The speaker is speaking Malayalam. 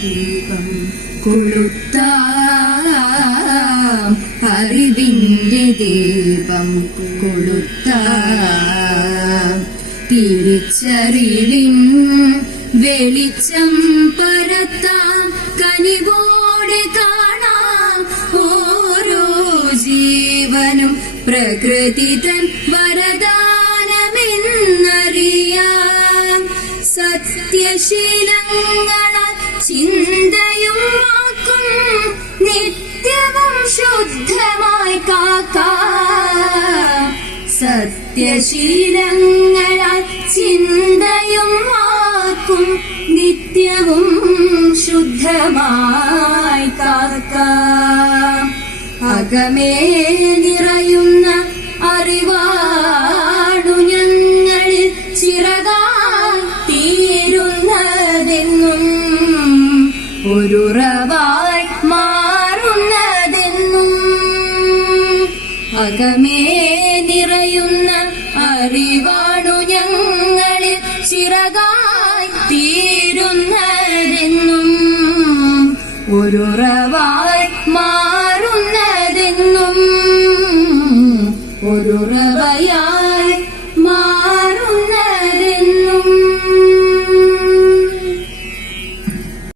ദീപം കൊളുത്താം അറിവിന്റെ ദീപം കൊളുത്താം. തിരിച്ചറിവിൻ വെളിച്ചം പരത്താം കനിവോടെ കാണാം. ഓരോ ജീവനും പ്രകൃതി തൻ വരദാ വരദാനമെന്നറിയാം സത്യശീലങ്ങള ചിന്തയും വാക്കും നിത്യവും ശുദ്ധമായി കാക്കാം. സത്യശീലങ്ങളാൽ ചിന്തയും വാക്കും നിത്യവും ശുദ്ധമായി കാക്കാം. അകമേ നിറയുന്ന തീരുന്നതെന്നും ഒരുറവായി മാറുന്നതെന്നും അകമേ നിറയുന്ന അറിവാണു ഞങ്ങളിൽ ചിറകായി തീരുന്നതെന്നും ഒരുറവായി മാറുന്നതെന്നും ഒരുറവയാ